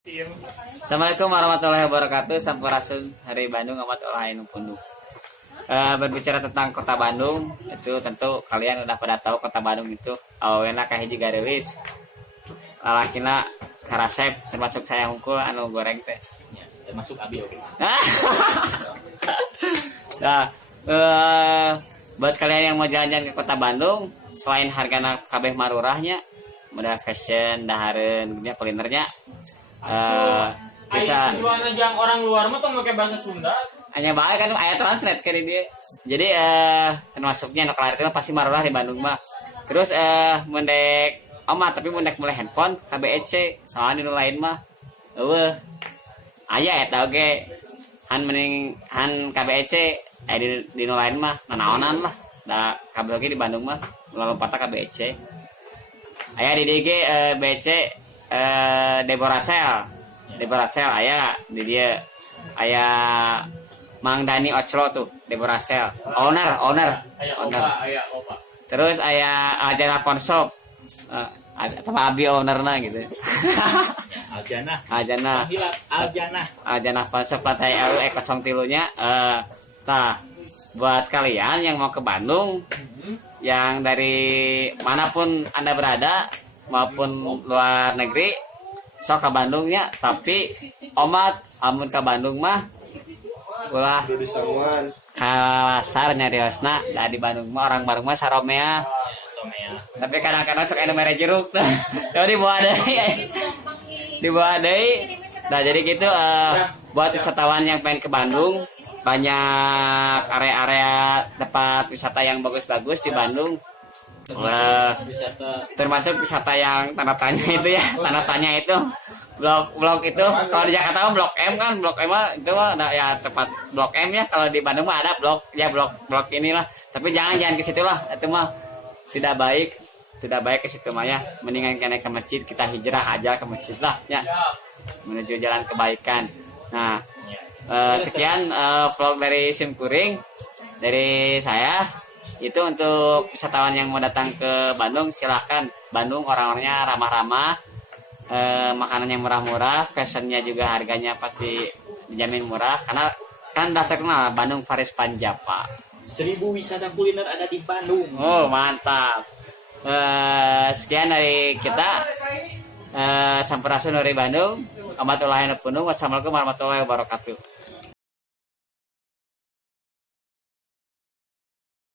Assalamualaikum warahmatullahi wabarakatuh. Sampurasun hari Bandung amat olahin pundu. Berbicara tentang kota Bandung, itu tentu kalian udah pada tahu kota Bandung itu awalnya kahiji garewis. Lalakina karasep termasuk saya hungkul anu goreng teh. Ya, termasuk Abi. Nah, buat kalian yang mau jalan-jalan ke kota Bandung, selain hargana kabeh marurahnya, modal fashion, dahareun, kulinernya. Bisa Yang orang luar mah tuh pakai bahasa Sunda. hanya baik kan ayat translate kali dia. Jadi termasuknya no kelar itu pasti marurah di Bandung mah. Terus mendek tapi mendek mulai handphone KBEC soalnya di lain mah aya eta oge han mending han KBEC di lain mah nanaonan lah da kabeh oge di Bandung mah lompatna KBEC aya di DG BC Deborasel aya di dia aya Mang Dani Ocro tuh Deborasel owner Aya opa. terus aya Aljana Ponsop atau Abi ownerna gitu Aljana Ponsop lantai RW 03 nya nah buat kalian yang mau ke Bandung yang dari manapun Anda berada maupun luar negeri sok ke Bandungnya tapi amun ke Bandung mah ulah kalasar nyariosna da di Bandung mah orang Bandung mah saromea tapi kadang-kadang sok anu mere jeruk tuh jadi dibawa deui nah jadi gitu buat wisatawan yang pengen ke Bandung banyak area-area tempat wisata yang bagus-bagus di Bandung termasuk wisata yang tanda tanya itu blok itu kalau di Jakarta mah blok M kan blok M itu ada ya tempat blok M ya kalau di Bandung mah ada blok inilah tapi jangan ke situ lah itu mah tidak baik ke situ mah ya mendingan kena ke masjid kita hijrah aja ke masjid lah ya menuju jalan kebaikan. Nah sekian vlog dari Simkuring dari saya. Itu untuk wisatawan yang mau datang ke Bandung silahkan. Bandung orang-orangnya ramah-ramah, makanan yang murah-murah, fashionnya juga harganya pasti dijamin murah karena kan udah terkenal Bandung Paris Panjapa. 1000 wisata kuliner ada di Bandung. Oh mantap. Sekian dari kita. Sampurasun dari Bandung. Wassalamualaikum warahmatullahi wabarakatuh.